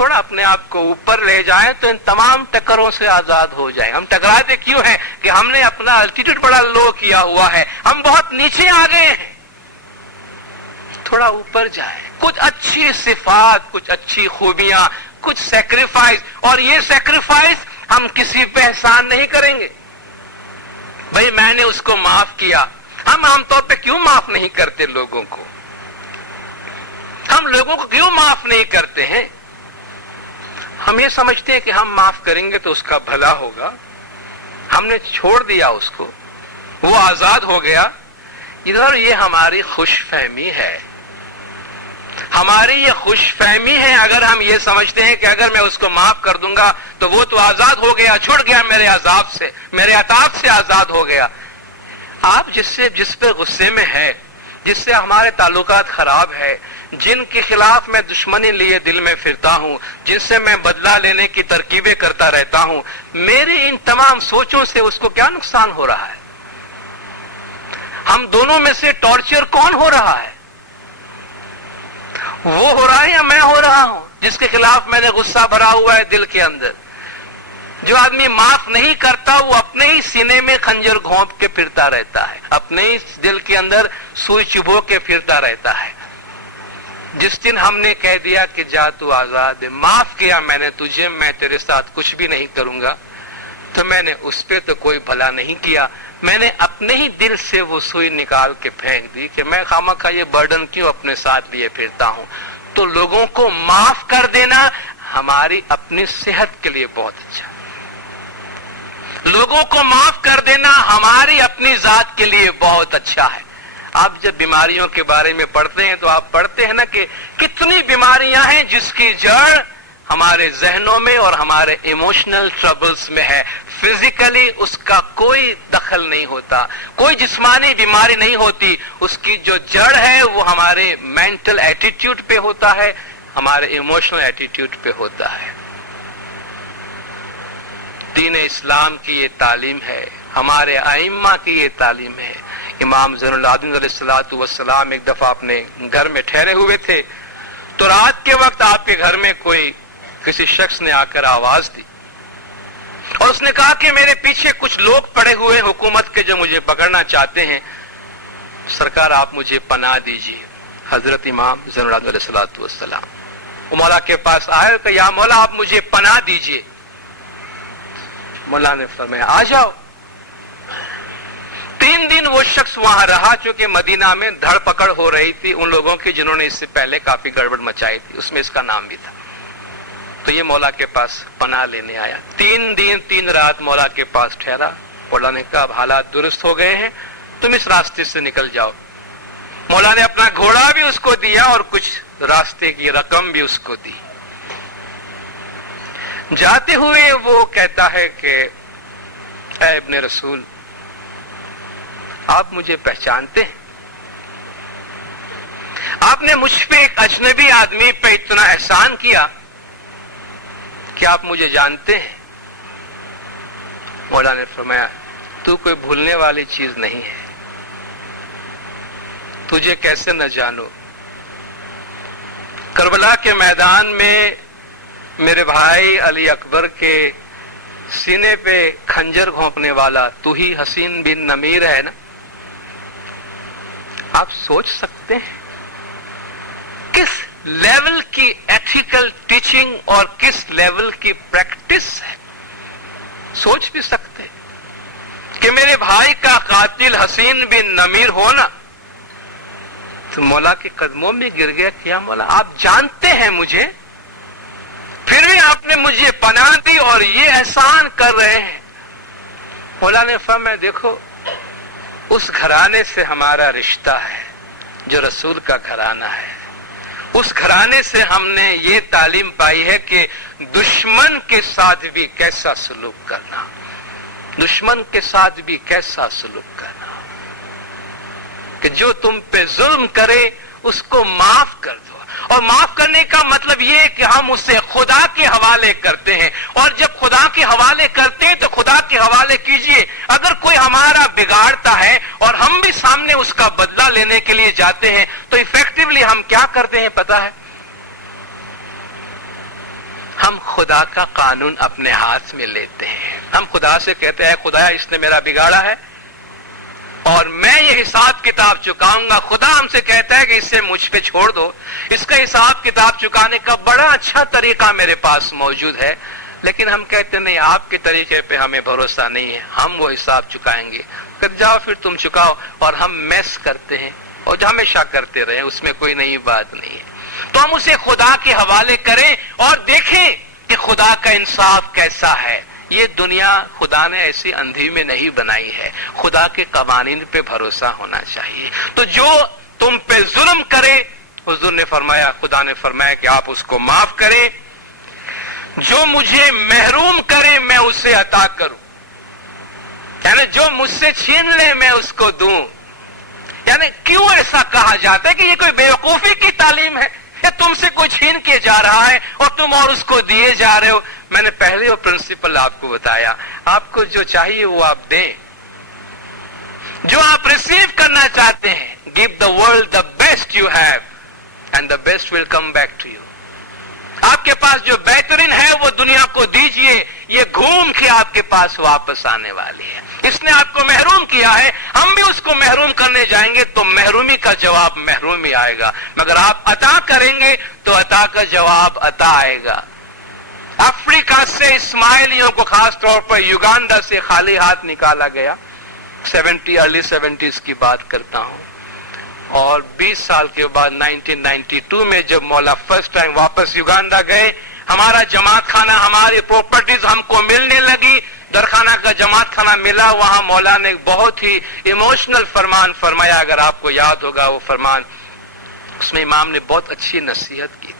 تھوڑا اپنے آپ کو اوپر لے جائیں تو ان تمام ٹکروں سے آزاد ہو جائیں. ہم ٹکراتے کیوں ہیں؟ کہ ہم نے اپنا الٹیٹیوڈ بڑا لو کیا ہوا ہے, ہم بہت نیچے آ گئے ہیں. تھوڑا اوپر جائیں, کچھ اچھی صفات, کچھ اچھی خوبیاں, کچھ سیکریفائس. اور یہ سیکریفائس ہم کسی پہ احسان نہیں کریں گے. بھئی میں نے اس کو معاف کیا. ہم عام طور پہ کیوں معاف نہیں کرتے لوگوں کو؟ ہم لوگوں کو کیوں معاف نہیں کرتے ہیں؟ ہم یہ سمجھتے ہیں کہ ہم معاف کریں گے تو اس کا بھلا ہوگا. ہم نے چھوڑ دیا اس کو, وہ آزاد ہو گیا. ادھر یہ ہماری خوش فہمی ہے. ہماری یہ خوش فہمی ہے اگر ہم یہ سمجھتے ہیں کہ اگر میں اس کو معاف کر دوں گا تو وہ تو آزاد ہو گیا, چھوڑ گیا میرے عذاب سے, میرے عطاب سے آزاد ہو گیا. آپ جس پہ غصے میں ہے, جس سے ہمارے تعلقات خراب ہے, جن کے خلاف میں دشمنی لیے دل میں پھرتا ہوں, جن سے میں بدلہ لینے کی ترکیبیں کرتا رہتا ہوں, میری ان تمام سوچوں سے اس کو کیا نقصان ہو رہا ہے؟ ہم دونوں میں سے ٹارچر کون ہو رہا ہے؟ وہ ہو رہا ہے یا میں ہو رہا ہوں جس کے خلاف میں نے غصہ بھرا ہوا ہے دل کے اندر؟ جو آدمی معاف نہیں کرتا وہ اپنے ہی سینے میں خنجر گھونپ کے پھرتا رہتا ہے, اپنے ہی دل کے اندر سوئی چبھو کے پھرتا رہتا ہے. جس دن ہم نے کہہ دیا کہ جا تو آزاد ہے, معاف کیا میں نے تجھے, میں تیرے ساتھ کچھ بھی نہیں کروں گا, تو میں نے اس پہ تو کوئی بھلا نہیں کیا. میں نے اپنے ہی دل سے وہ سوئی نکال کے پھینک دی کہ میں خامخواہ یہ برڈن کیوں اپنے ساتھ لیے پھرتا ہوں. تو لوگوں کو معاف کر دینا ہماری اپنی صحت کے لیے بہت اچھا. لوگوں کو معاف کر دینا ہماری اپنی ذات کے لیے بہت اچھا ہے. آپ جب بیماریوں کے بارے میں پڑھتے ہیں تو آپ پڑھتے ہیں نا کہ کتنی بیماریاں ہیں جس کی جڑ ہمارے ذہنوں میں اور ہمارے ایموشنل ٹربلز میں ہے. فزیکلی اس کا کوئی دخل نہیں ہوتا, کوئی جسمانی بیماری نہیں ہوتی. اس کی جو جڑ ہے وہ ہمارے مینٹل ایٹیٹیوڈ پہ ہوتا ہے, ہمارے ایموشنل ایٹیٹیوڈ پہ ہوتا ہے. دین اسلام کی یہ تعلیم ہے, ہمارے ائمہ کی یہ تعلیم ہے. امام زین العابدین علیہ الصلوۃ والسلام ایک دفعہ اپنے گھر میں ٹھہرے ہوئے تھے, تو رات کے وقت آپ کے گھر میں کسی شخص نے آ کر آواز دی اور اس نے کہا کہ میرے پیچھے کچھ لوگ پڑے ہوئے حکومت کے جو مجھے پکڑنا چاہتے ہیں, سرکار آپ مجھے پناہ دیجیے. حضرت امام زین العابدین علیہ الصلوۃ والسلام وہ مولا کے پاس آئے کہ یا مولا آپ مجھے پناہ دیجیے. مولا نے فرمایا آ جاؤ. 3 دن وہ شخص وہاں رہا, چونکہ مدینہ میں دھڑ پکڑ ہو رہی تھی ان لوگوں کی جنہوں نے اس سے پہلے کافی گڑبڑ مچائی تھی, اس میں اس کا نام بھی تھا. تو یہ مولا کے پاس پناہ لینے آیا. 3 دن 3 رات مولا کے پاس ٹھہرا. مولا نے کہا اب حالات درست ہو گئے ہیں, تم اس راستے سے نکل جاؤ. مولا نے اپنا گھوڑا بھی اس کو دیا اور کچھ راستے کی رقم بھی اس کو دی. جاتے ہوئے وہ کہتا ہے کہ اے ابن رسول, آپ مجھے پہچانتے ہیں؟ آپ نے مجھ پہ ایک اجنبی آدمی پہ اتنا احسان کیا, کیا آپ مجھے جانتے ہیں؟ مولا نے فرمایا تو کوئی بھولنے والی چیز نہیں ہے, تجھے کیسے نہ جانو. کربلا کے میدان میں میرے بھائی علی اکبر کے سینے پہ خنجر گھونپنے والا تو ہی حسین بن نمیر ہے نا. آپ سوچ سکتے ہیں کس لیول کی ایتھیکل ٹیچنگ اور کس لیول کی پریکٹس ہے. سوچ بھی سکتے کہ میرے بھائی کا قاتل حسین بن نمیر ہونا. تو مولا کے قدموں میں گر گیا, کیا مولا آپ جانتے ہیں مجھے, پھر بھی آپ نے مجھے پناہ دی اور یہ احسان کر رہے ہیں. مولا نے فرمایا دیکھو اس گھرانے سے ہمارا رشتہ ہے جو رسول کا گھرانہ ہے. اس گھرانے سے ہم نے یہ تعلیم پائی ہے کہ دشمن کے ساتھ بھی کیسا سلوک کرنا, دشمن کے ساتھ بھی کیسا سلوک کرنا, کہ جو تم پہ ظلم کرے اس کو معاف کر دو. اور معاف کرنے کا مطلب یہ ہے کہ ہم اسے خدا کے حوالے کرتے ہیں, اور جب خدا کے حوالے کرتے ہیں تو خدا کے حوالے کیجئے. اگر کوئی ہمارا بگاڑتا ہے اور ہم بھی سامنے اس کا بدلہ لینے کے لیے جاتے ہیں تو ایفیکٹولی ہم کیا کرتے ہیں پتا ہے؟ ہم خدا کا قانون اپنے ہاتھ میں لیتے ہیں. ہم خدا سے کہتے ہیں خدایا اس نے میرا بگاڑا ہے اور میں یہ حساب کتاب چکاؤں گا. خدا ہم سے کہتا ہے کہ اسے مجھ پہ چھوڑ دو, اس کا حساب کتاب چکانے کا بڑا اچھا طریقہ میرے پاس موجود ہے. لیکن ہم کہتے نہیں, آپ کے طریقے پہ ہمیں بھروسہ نہیں ہے, ہم وہ حساب چکائیں گے. کہ جاؤ پھر تم چکاؤ. اور ہم میس کرتے ہیں اور جو ہمیشہ کرتے رہے, اس میں کوئی نئی بات نہیں ہے. تو ہم اسے خدا کے حوالے کریں اور دیکھیں کہ خدا کا انصاف کیسا ہے. یہ دنیا خدا نے ایسی اندھی میں نہیں بنائی ہے, خدا کے قوانین پہ بھروسہ ہونا چاہیے. تو جو تم پہ ظلم کرے, حضور نے فرمایا, خدا نے فرمایا کہ آپ اس کو معاف کریں. جو مجھے محروم کرے میں اسے عطا کروں, یعنی جو مجھ سے چھین لے میں اس کو دوں. یعنی کیوں ایسا کہا جاتا ہے کہ یہ کوئی بیوقوفی کی تعلیم ہے یا تم سے کوئی چھین کے جا رہا ہے اور تم اور اس کو دیے جا رہے ہو. میں نے پہلے وہ پرنسپل آپ کو بتایا, آپ کو جو چاہیے وہ آپ دیں, جو آپ ریسیو کرنا چاہتے ہیں. Give the world the best you have and the best will come back to you. آپ کے پاس جو بہترین ہے وہ دنیا کو دیجئے, یہ گھوم کے آپ کے پاس واپس آنے والی ہے. اس نے آپ کو محروم کیا ہے, ہم بھی اس کو محروم کرنے جائیں گے تو محرومی کا جواب محروم ہی آئے گا. مگر آپ عطا کریں گے تو عطا کا جواب عطا آئے گا. افریقہ سے اسماعیلیوں کو, خاص طور پر یوگانڈا سے خالی ہاتھ نکالا گیا. ارلی 70s کی بات کرتا ہوں. اور 20 سال کے بعد 1992 میں جب مولا فرسٹ ٹائم واپس یوگانڈا گئے, ہمارا جماعت خانہ, ہماری پراپرٹیز ہم کو ملنے لگی. درخانہ کا جماعت خانہ ملا. وہاں مولا نے بہت ہی ایموشنل فرمان فرمایا. اگر آپ کو یاد ہوگا وہ فرمان, اس میں امام نے بہت اچھی نصیحت کی.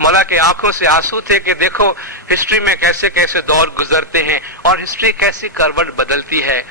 مولا کے آنکھوں سے آنسو تھے کہ دیکھو ہسٹری میں کیسے کیسے دور گزرتے ہیں اور ہسٹری کیسی کروٹ بدلتی ہے.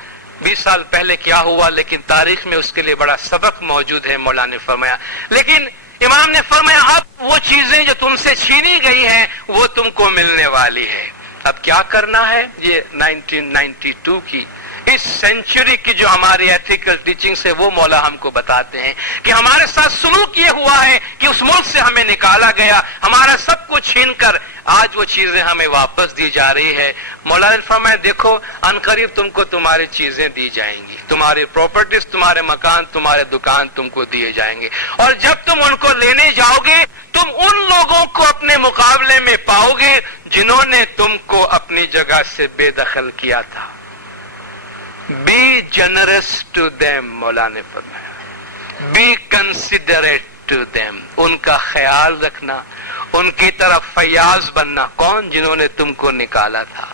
20 سال پہلے کیا ہوا لیکن تاریخ میں اس کے لیے بڑا سبق موجود ہے, مولا نے فرمایا. لیکن امام نے فرمایا اب وہ چیزیں جو تم سے چھینی گئی ہیں وہ تم کو ملنے والی ہے. اب کیا کرنا ہے؟ یہ 1992 کی اس سینچری کی جو ہماری ایتھیکل ٹیچنگز ہے وہ مولا ہم کو بتاتے ہیں کہ ہمارے ساتھ سلوک یہ ہوا ہے کہ اس ملک سے ہمیں نکالا گیا, ہمارا سب کچھ چھین کر آج وہ چیزیں ہمیں واپس دی جا رہی ہے. مولا نے فرمایا دیکھو عنقریب تم کو تمہاری چیزیں دی جائیں گی, تمہاری پراپرٹیز, تمہارے مکان, تمہارے دکان تم کو دیے جائیں گے. اور جب تم ان کو لینے جاؤ گے تم ان لوگوں کو اپنے مقابلے میں پاؤ گے جنہوں نے تم کو اپنی جگہ سے بے دخل کیا تھا. Be generous to them, مولا نے فرمایا. Be considerate to them. ان کا خیال رکھنا, ان کی طرف فیاض بننا. کون؟ جنہوں نے تم کو نکالا تھا.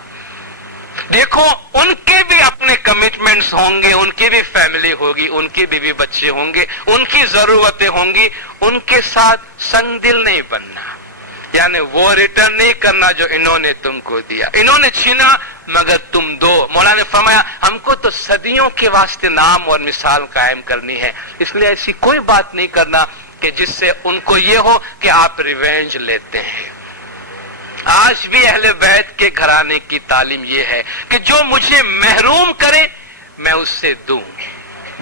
دیکھو ان کے بھی اپنے کمٹمنٹس ہوں گے, ان کی بھی فیملی ہوگی, ان کے بھی بچے ہوں گے, ان کی ضرورتیں ہوں گی. ان کے ساتھ سنگ دل نہیں بننا, یعنی وہ ریٹرن نہیں کرنا جو انہوں نے تم کو دیا. انہوں نے چھینا مگر تم دو. مولا نے فرمایا ہم کو تو صدیوں کے واسطے نام اور مثال قائم کرنی ہے, اس لیے ایسی کوئی بات نہیں کرنا کہ جس سے ان کو یہ ہو کہ آپ ریونج لیتے ہیں. آج بھی اہل بیت کے گھرانے کی تعلیم یہ ہے کہ جو مجھے محروم کرے میں اس سے دوں,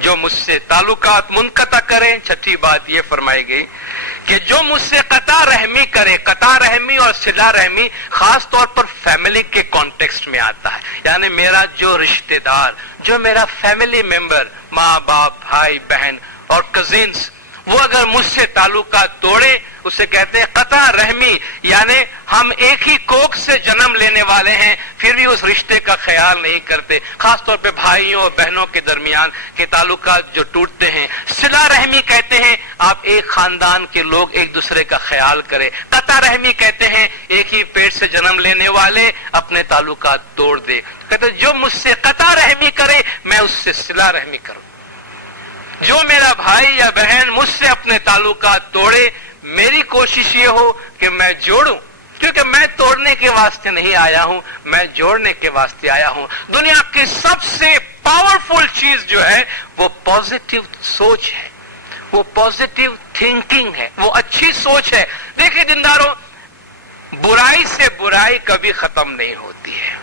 جو مجھ سے تعلقات منقطع کریں. چھٹی بات یہ فرمائی گئی کہ جو مجھ سے قطع رحمی کرے. قطع رحمی اور صلہ رحمی خاص طور پر فیملی کے کانٹیکسٹ میں آتا ہے, یعنی میرا جو رشتہ دار, جو میرا فیملی ممبر, ماں باپ, بھائی بہن اور کزنس, وہ اگر مجھ سے تعلقات توڑے اسے کہتے ہیں قطع رحمی. یعنی ہم ایک ہی کوکھ سے جنم لینے والے ہیں پھر بھی اس رشتے کا خیال نہیں کرتے. خاص طور پہ بھائیوں اور بہنوں کے درمیان کے تعلقات جو ٹوٹتے ہیں. صلہ رحمی کہتے ہیں آپ ایک خاندان کے لوگ ایک دوسرے کا خیال کریں. قطع رحمی کہتے ہیں ایک ہی پیٹ سے جنم لینے والے اپنے تعلقات توڑ دے. کہتے ہیں جو مجھ سے قطع رحمی کرے میں اس سے صلہ رحمی کروں. جو میرا بھائی یا بہن مجھ سے اپنے تعلقات توڑے میری کوشش یہ ہو کہ میں جوڑوں, کیونکہ میں توڑنے کے واسطے نہیں آیا ہوں, میں جوڑنے کے واسطے آیا ہوں. دنیا کی سب سے پاورفل چیز جو ہے وہ پازیٹیو سوچ ہے, وہ پازیٹیو تھنکنگ ہے, وہ اچھی سوچ ہے. دیکھیں دینداروں, برائی سے برائی کبھی ختم نہیں ہوتی ہے.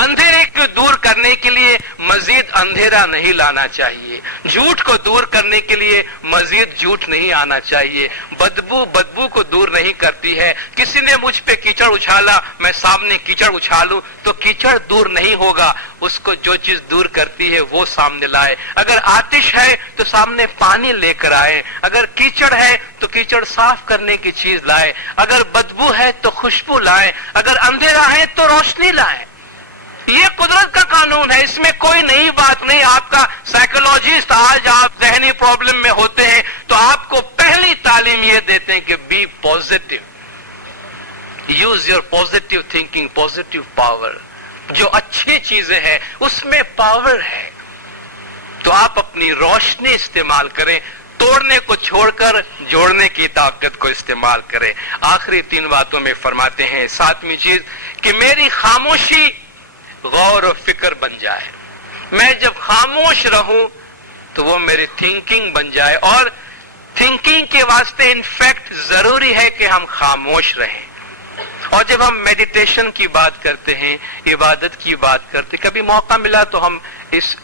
اندھیرے کو دور کرنے کے لیے مزید اندھیرا نہیں لانا چاہیے، جھوٹ کو دور کرنے کے لیے مزید جھوٹ نہیں آنا چاہیے، بدبو کو دور نہیں کرتی ہے۔ کسی نے مجھ پہ کیچڑ اچھالا، میں سامنے کیچڑ اچھالوں تو کیچڑ دور نہیں ہوگا، اس کو جو چیز دور کرتی ہے وہ سامنے لائے۔ اگر آتش ہے تو سامنے پانی لے کر آئے، اگر کیچڑ ہے تو کیچڑ صاف کرنے کی چیز لائے، اگر بدبو ہے تو خوشبو لائے، اگر اندھیرا ہے تو روشنی لائے۔ یہ قدرت کا قانون ہے، اس میں کوئی نئی بات نہیں۔ آپ کا سائیکولوجسٹ آج آپ ذہنی پرابلم میں ہوتے ہیں تو آپ کو پہلی تعلیم یہ دیتے ہیں کہ be positive, use your positive thinking, positive power. جو اچھی چیزیں ہیں اس میں پاور ہے، تو آپ اپنی روشنی استعمال کریں، توڑنے کو چھوڑ کر جوڑنے کی طاقت کو استعمال کریں۔ آخری 3 باتوں میں فرماتے ہیں، 7ویں چیز کہ میری خاموشی غور و فکر بن جائے۔ میں جب خاموش رہوں تو وہ میری تھنکنگ بن جائے، اور تھنکنگ کے واسطے انفیکٹ ضروری ہے کہ ہم خاموش رہیں۔ اور جب ہم میڈیٹیشن کی بات کرتے ہیں، عبادت کی بات کرتے ہیں، کبھی موقع ملا تو ہم اس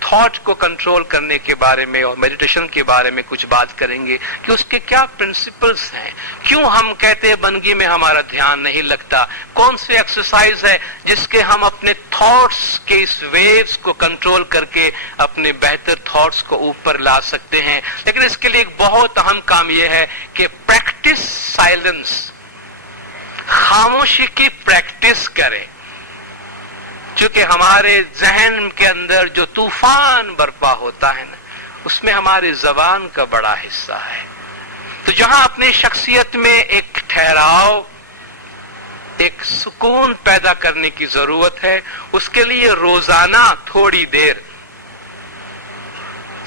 تھاٹ کو کنٹرول کرنے کے بارے میں اور میڈیٹیشن کے بارے میں کچھ بات کریں گے کہ اس کے کیا پرنسپلز ہیں، کیوں ہم کہتے ہیں بندگی میں ہمارا دھیان نہیں لگتا، کون سے ایکسرسائز ہے جس کے ہم اپنے تھاٹس کے اس ویوز کو کنٹرول کر کے اپنے بہتر تھاٹس کو اوپر لا سکتے ہیں۔ لیکن اس کے لیے ایک بہت اہم کام یہ ہے کہ پریکٹس سائلنس، خاموشی کی پریکٹس کریں، چونکہ ہمارے ذہن کے اندر جو طوفان برپا ہوتا ہے نا، اس میں ہماری زبان کا بڑا حصہ ہے۔ تو جہاں اپنی شخصیت میں ایک ٹھہراؤ، ایک سکون پیدا کرنے کی ضرورت ہے، اس کے لیے روزانہ تھوڑی دیر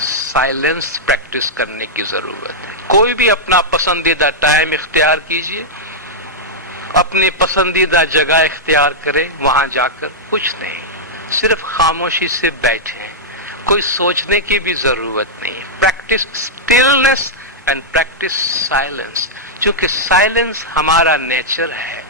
سائلنس پریکٹس کرنے کی ضرورت ہے۔ کوئی بھی اپنا پسندیدہ ٹائم اختیار کیجئے، اپنی پسندیدہ جگہ اختیار کرے، وہاں جا کر کچھ نہیں، صرف خاموشی سے بیٹھیں، کوئی سوچنے کی بھی ضرورت نہیں۔ پریکٹس اسٹلنس اینڈ پریکٹس سائلنس، چونکہ سائلنس ہمارا نیچر ہے،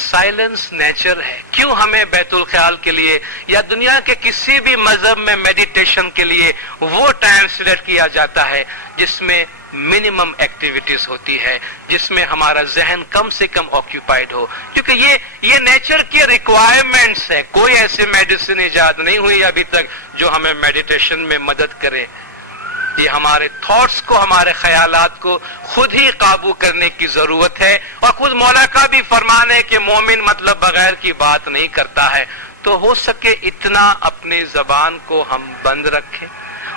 سائلنس نیچر ہے۔ کیوں ہمیں بیت الخیال کے لیے یا دنیا کے کسی بھی مذہب میں میڈیٹیشن کے لیے وہ ٹائم سلیکٹ کیا جاتا ہے جس میں منیمم ایکٹیویٹیز ہوتی ہے، جس میں ہمارا ذہن کم سے کم آکیوپائڈ ہو، کیونکہ یہ نیچر کی ریکوائرمنٹس ہے۔ کوئی ایسی میڈیسن ایجاد نہیں ہوئی ابھی تک جو ہمیں میڈیٹیشن میں مدد کرے۔ یہ ہمارے تھاٹس کو، ہمارے خیالات کو خود ہی قابو کرنے کی ضرورت ہے، اور خود مولا کا بھی فرمان ہے کہ مومن مطلب بغیر کی بات نہیں کرتا ہے۔ تو ہو سکے اتنا اپنی زبان کو ہم بند رکھیں،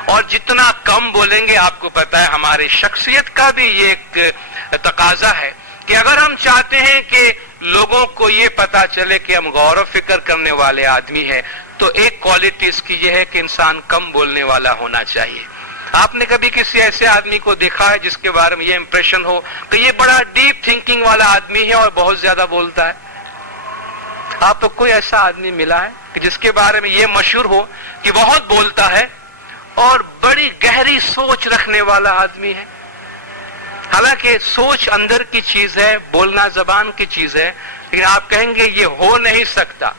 اور جتنا کم بولیں گے، آپ کو پتا ہے ہماری شخصیت کا بھی یہ ایک تقاضا ہے کہ اگر ہم چاہتے ہیں کہ لوگوں کو یہ پتا چلے کہ ہم غور و فکر کرنے والے آدمی ہیں، تو ایک کوالٹی اس کی یہ ہے کہ انسان کم بولنے والا ہونا چاہیے۔ آپ نے کبھی کسی ایسے آدمی کو دیکھا ہے جس کے بارے میں یہ امپریشن ہو کہ یہ بڑا ڈیپ تھنکنگ والا آدمی ہے اور بہت زیادہ بولتا ہے؟ آپ کو کوئی ایسا آدمی ملا ہے کہ جس کے بارے میں یہ مشہور ہو کہ بہت بولتا ہے اور بڑی گہری سوچ رکھنے والا آدمی ہے؟ حالانکہ سوچ اندر کی چیز ہے، بولنا زبان کی چیز ہے، لیکن آپ کہیں گے یہ ہو نہیں سکتا۔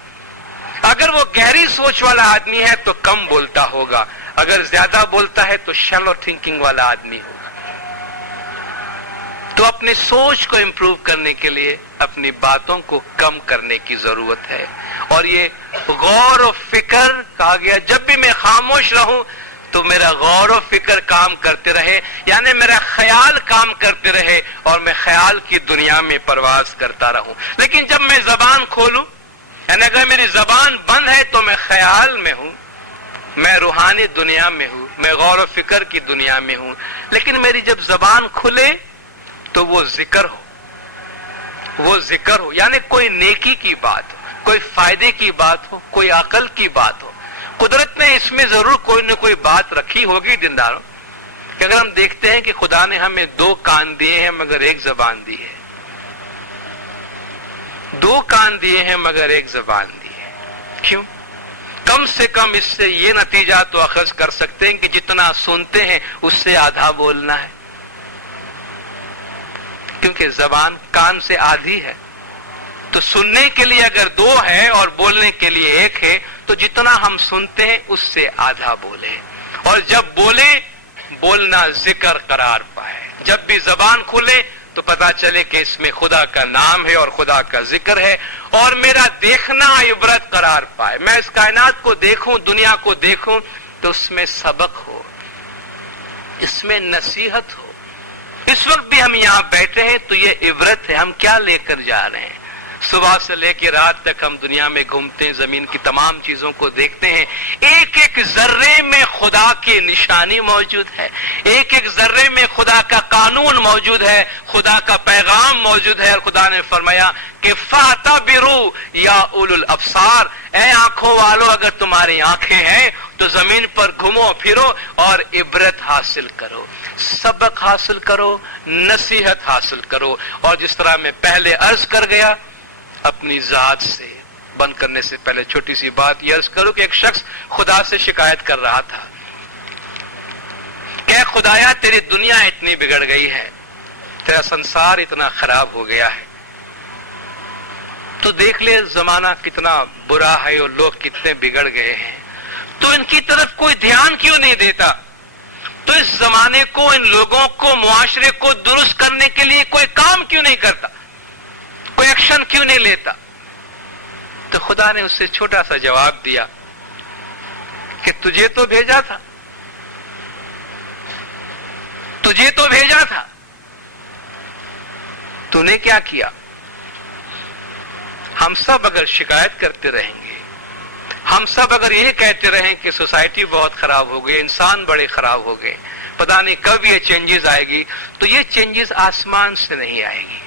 اگر وہ گہری سوچ والا آدمی ہے تو کم بولتا ہوگا، اگر زیادہ بولتا ہے تو شیلو تھنکنگ والا آدمی ہوگا۔ تو اپنی سوچ کو امپروو کرنے کے لیے اپنی باتوں کو کم کرنے کی ضرورت ہے، اور یہ غور و فکر کہا گیا، جب بھی میں خاموش رہوں تو میرا غور و فکر کام کرتے رہے، یعنی میرا خیال کام کرتے رہے اور میں خیال کی دنیا میں پرواز کرتا رہوں۔ لیکن جب میں زبان کھولوں، یعنی اگر میری زبان بند ہے تو میں خیال میں ہوں، میں روحانی دنیا میں ہوں، میں غور و فکر کی دنیا میں ہوں۔ لیکن میری جب زبان کھلے تو وہ ذکر ہو، یعنی کوئی نیکی کی بات ہو، کوئی فائدے کی بات ہو، کوئی عقل کی بات ہو۔ قدرت نے اس میں ضرور کوئی نہ کوئی بات رکھی ہوگی دینداروں، کہ اگر ہم دیکھتے ہیں کہ خدا نے ہمیں 2 کان دیے ہیں مگر 1 زبان دی ہے، 2 کان دیے ہیں مگر 1 زبان دی ہے، کیوں؟ کم سے کم اس سے یہ نتیجہ تو اخذ کر سکتے ہیں کہ جتنا سنتے ہیں اس سے آدھا بولنا ہے، کیونکہ زبان کان سے آدھی ہے، تو سننے کے لیے اگر دو ہے اور بولنے کے لیے ایک ہے تو جتنا ہم سنتے ہیں اس سے آدھا بولے، اور جب بولے بولنا ذکر قرار پائے، جب بھی زبان کھلے تو پتا چلے کہ اس میں خدا کا نام ہے اور خدا کا ذکر ہے، اور میرا دیکھنا عبرت قرار پائے، میں اس کائنات کو دیکھوں، دنیا کو دیکھوں تو اس میں سبق ہو، اس میں نصیحت ہو۔ اس وقت بھی ہم یہاں بیٹھے ہیں تو یہ عبرت ہے، ہم کیا لے کر جا رہے ہیں؟ صبح سے لے کے رات تک ہم دنیا میں گھومتے ہیں، زمین کی تمام چیزوں کو دیکھتے ہیں، ایک ایک ذرے میں خدا کی نشانی موجود ہے، ایک ایک ذرے میں خدا کا قانون موجود ہے، خدا کا پیغام موجود ہے، اور خدا نے فرمایا کہ فَاعْتَبِرُوا یا اولو الابصار، اے آنکھوں والو اگر تمہاری آنکھیں ہیں تو زمین پر گھومو پھرو اور عبرت حاصل کرو، سبق حاصل کرو، نصیحت حاصل کرو۔ اور جس طرح میں پہلے عرض کر گیا، اپنی ذات سے بند کرنے سے پہلے چھوٹی سی بات یہ عرض کروں کہ ایک شخص خدا سے شکایت کر رہا تھا کہ خدایا تیری دنیا اتنی بگڑ گئی ہے، تیرا سنسار اتنا خراب ہو گیا ہے، تو دیکھ لے زمانہ کتنا برا ہے اور لوگ کتنے بگڑ گئے ہیں، تو ان کی طرف کوئی دھیان کیوں نہیں دیتا؟ تو اس زمانے کو، ان لوگوں کو، معاشرے کو درست کرنے کے لیے کوئی کام کیوں نہیں کرتا، کوئی ایکشن کیوں نہیں لیتا؟ تو خدا نے اس سے چھوٹا سا جواب دیا کہ تجھے تو بھیجا تھا، تجھے تو بھیجا تھا، تو نے کیا کیا؟ ہم سب اگر شکایت کرتے رہیں گے، ہم سب اگر یہ کہتے رہیں کہ سوسائٹی بہت خراب ہو گئی، انسان بڑے خراب ہو گئے، پتہ نہیں کب یہ چینجز آئے گی، تو یہ چینجز آسمان سے نہیں آئے گی۔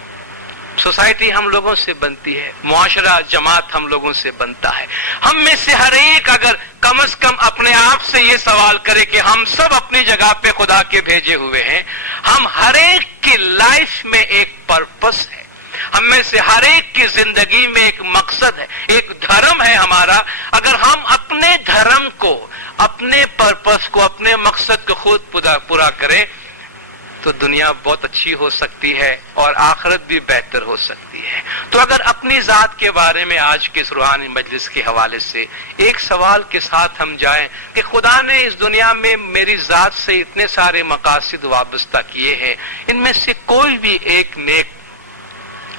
سوسائٹی ہم لوگوں سے بنتی ہے، معاشرہ جماعت ہم لوگوں سے بنتا ہے۔ ہم میں سے ہر ایک اگر کم از کم اپنے آپ سے یہ سوال کرے کہ ہم سب اپنی جگہ پہ خدا کے بھیجے ہوئے ہیں، ہم ہر ایک کی لائف میں ایک پرپس ہے، ہم میں سے ہر ایک کی زندگی میں ایک مقصد ہے، ایک دھرم ہے ہمارا۔ اگر ہم اپنے دھرم کو، اپنے پرپس کو، اپنے مقصد کو خود پورا کریں تو دنیا بہت اچھی ہو سکتی ہے اور آخرت بھی بہتر ہو سکتی ہے۔ تو اگر اپنی ذات کے بارے میں آج کے اس روحانی مجلس کے حوالے سے ایک سوال کے ساتھ ہم جائیں کہ خدا نے اس دنیا میں میری ذات سے اتنے سارے مقاصد وابستہ کیے ہیں، ان میں سے کوئی بھی ایک نیک،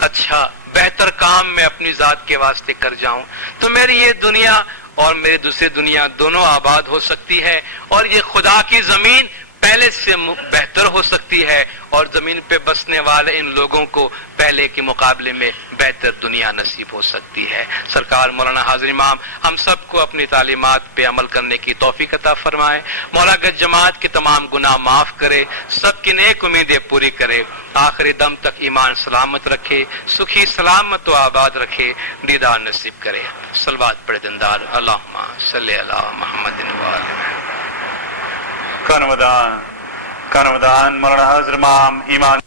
اچھا، بہتر کام میں اپنی ذات کے واسطے کر جاؤں تو میری یہ دنیا اور میری دوسری دنیا دونوں آباد ہو سکتی ہے، اور یہ خدا کی زمین پہلے سے بہتر ہو سکتی ہے، اور زمین پہ بسنے والے ان لوگوں کو پہلے کے مقابلے میں بہتر دنیا نصیب ہو سکتی ہے۔ سرکار مولانا حاضر امام ہم سب کو اپنی تعلیمات پہ عمل کرنے کی توفیق عطا فرمائے، مولا گج جماعت کے تمام گناہ معاف کرے، سب کی نیک امیدیں پوری کرے، آخری دم تک ایمان سلامت رکھے، سکھی سلامت و آباد رکھے، دیدار نصیب کرے۔ صلوات پڑھے دندار، اللہم صلی علی محمد کانودان مولانا حاضر امام ایمان